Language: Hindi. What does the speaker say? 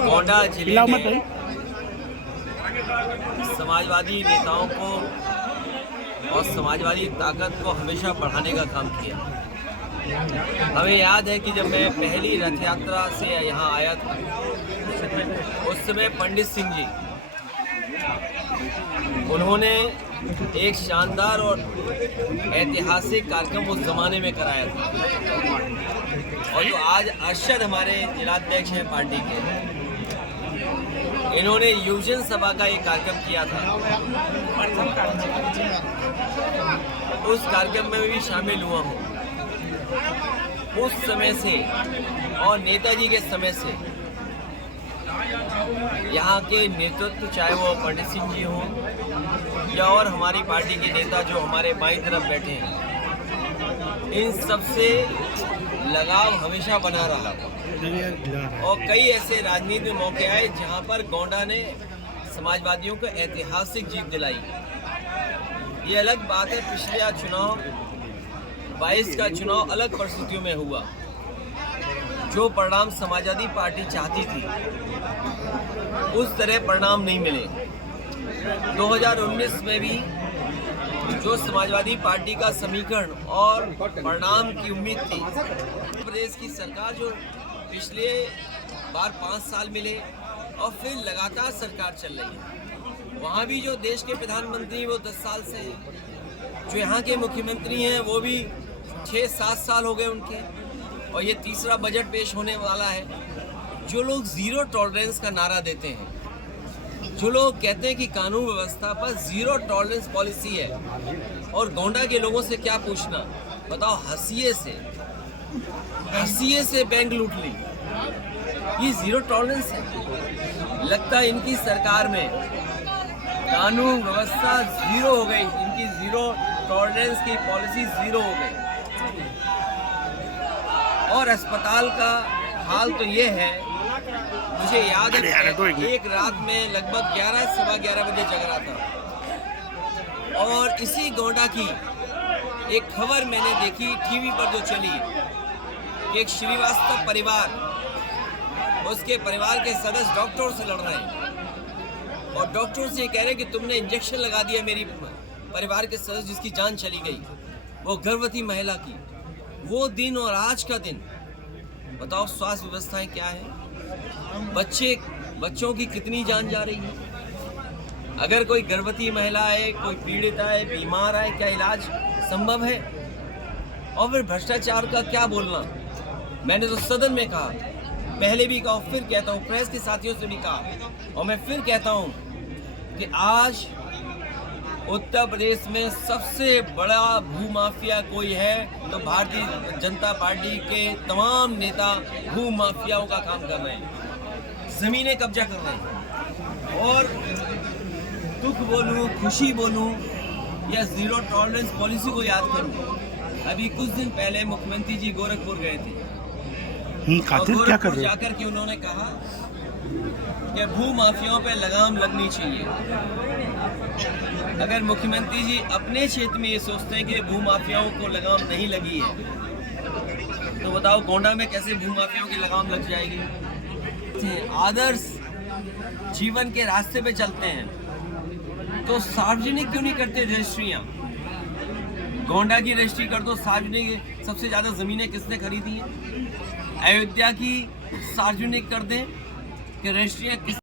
गोंडा जिले में समाजवादी नेताओं को और समाजवादी ताकत को हमेशा बढ़ाने का काम किया। हमें याद है कि जब मैं पहली रथ यात्रा से यहाँ आया था, उस समय पंडित सिंह जी उन्होंने एक शानदार और ऐतिहासिक कार्यक्रम उस ज़माने में कराया था, और जो आज अरशद हमारे जिलाध्यक्ष हैं पार्टी के, इन्होंने युवजन सभा का एक कार्यक्रम किया था। उस कार्यक्रम में भी शामिल हुआ हूँ। उस समय से और नेताजी के समय से यहाँ के नेतृत्व, चाहे वो पंडित सिंह जी हों या और हमारी पार्टी के नेता जो हमारे बाईं तरफ बैठे हैं, इन सबसे लगाव हमेशा बना रहा। और कई ऐसे राजनीतिक मौके आए जहाँ पर गोंडा ने समाजवादियों को ऐतिहासिक जीत दिलाई। ये अलग बात है, पिछले चुनाव 22 का चुनाव अलग परिस्थितियों में हुआ। जो परिणाम समाजवादी पार्टी चाहती थी उस तरह परिणाम नहीं मिले। 2019 में भी जो समाजवादी पार्टी का समीकरण और परिणाम की उम्मीद थी, प्रदेश की सरकार जो पिछले बार 5 साल मिले और फिर लगातार सरकार चल रही है, वहाँ भी जो देश के प्रधानमंत्री वो 10 साल से हैं, जो यहाँ के मुख्यमंत्री हैं वो भी 6-7 साल हो गए उनके, और ये तीसरा बजट पेश होने वाला है। जो लोग ज़ीरो टॉलरेंस का नारा देते हैं, जो लोग कहते हैं कि कानून व्यवस्था पर ज़ीरो टॉलरेंस पॉलिसी है, और गोंडा के लोगों से क्या पूछना, बताओ, हंसिए से बैंक लूट ली, ये ज़ीरो टॉलरेंस है? लगता है इनकी सरकार में कानून व्यवस्था ज़ीरो हो गई, इनकी ज़ीरो टॉलरेंस की पॉलिसी ज़ीरो हो गई। और अस्पताल का हाल तो ये है, मुझे याद है एक रात में लगभग 11-11:15 बजे जग रहा था, और इसी गोंडा की एक खबर मैंने देखी टीवी पर जो चली कि एक श्रीवास्तव परिवार, उसके परिवार के सदस्य डॉक्टरों से लड़ रहे हैं, और डॉक्टर से कह रहे हैं कि तुमने इंजेक्शन लगा दिया मेरी परिवार के सदस्य जिसकी जान चली गई, वो गर्भवती महिला की। वो दिन और आज का दिन, बताओ स्वास्थ्य व्यवस्थाएं क्या है, बच्चों की कितनी जान जा रही है। अगर कोई गर्भवती महिला है, कोई पीड़ित है, बीमार है, क्या इलाज संभव है? और फिर भ्रष्टाचार का क्या बोलना। मैंने तो सदन में कहा, पहले भी कहा, फिर कहता हूँ, प्रेस के साथियों से भी कहा, और मैं फिर कहता हूँ कि आज उत्तर प्रदेश में सबसे बड़ा भूमाफिया कोई है तो भारतीय जनता पार्टी के तमाम नेता भूमाफियाओं का काम कर रहे हैं, ज़मीनें कब्जा कर रहे हैं। और दुख बोलूं, खुशी बोलूं या ज़ीरो टॉलरेंस पॉलिसी को याद करूं, अभी कुछ दिन पहले मुख्यमंत्री जी गोरखपुर गए थे, और गोरखपुर जाकर के उन्होंने कहा कि भूमाफियाओं पे लगाम लगनी चाहिए। अगर मुख्यमंत्री जी अपने क्षेत्र में ये सोचते हैं कि भूमाफियाओं को लगाम नहीं लगी है, तो बताओ गोंडा में कैसे भूमाफियाओं की लगाम लग जाएगी। आदर्श जीवन के रास्ते पे चलते हैं तो सार्वजनिक क्यों नहीं करते रजिस्ट्रियाँ? गोंडा की रजिस्ट्री कर दो। सार्वजनिक सबसे ज़्यादा ज़मीनें किसने खरीदी हैं? अयोध्या की सार्वजनिक कर दें कि रजिस्ट्रियाँ किस